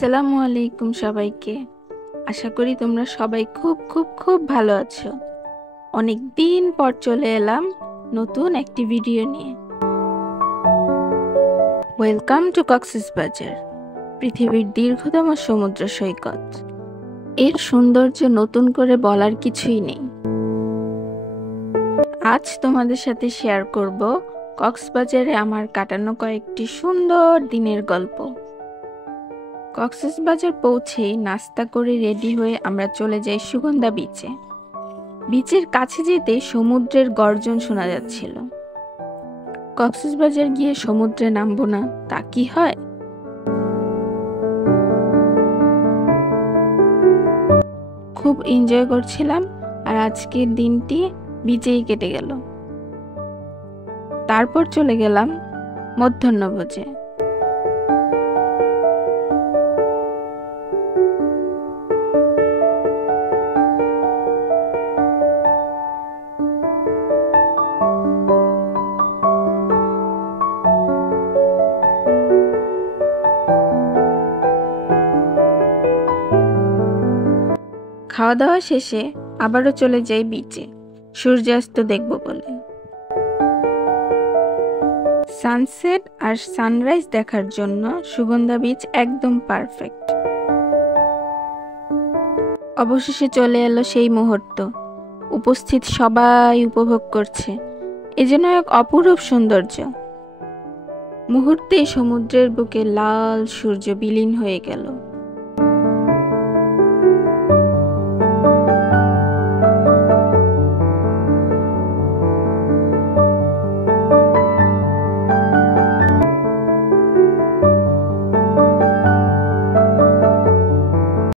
আসসালামু আলাইকুম সবাইকে। আশা করি তোমরা সবাই খুব খুব খুব ভালো আছো। অনেক দিন পর চলে এলাম নতুন একটি ভিডিও নিয়ে। ওয়েলকাম টু কক্সবাজার, পৃথিবীর দীর্ঘতম সমুদ্র সৈকত। এর সৌন্দর্য নতুন করে বলার কিছুই নেই। আজ তোমাদের সাথে শেয়ার করব কক্সবাজারে আমার কাটানো কয়েকটি সুন্দর দিনের গল্প। কক্সবাজার পৌঁছেই নাস্তা করে রেডি হয়ে আমরা চলে যাই সুগন্ধা বিচে। বিচের কাছে যেতে সমুদ্রের গর্জন শোনা যাচ্ছিল। কক্সবাজার গিয়ে সমুদ্রে নামবো না তা কি হয়? খুব এনজয় করছিলাম, আর আজকের দিনটি বিচেই কেটে গেল। তারপর চলে গেলাম মধ্যাহ্নভোজে। খাওয়া দাওয়া শেষে আবারও চলে যাই বিচে সূর্যাস্ত দেখব বলে। সানসেট আর সানরাইজ দেখার জন্য সুগন্ধা বিচ একদম পারফেক্ট। অবশেষে চলে এলো সেই মুহূর্ত, উপস্থিত সবাই উপভোগ করছে। এ যেন এক অপরূপ সৌন্দর্য। মুহূর্তেই সমুদ্রের বুকে লাল সূর্য বিলীন হয়ে গেল।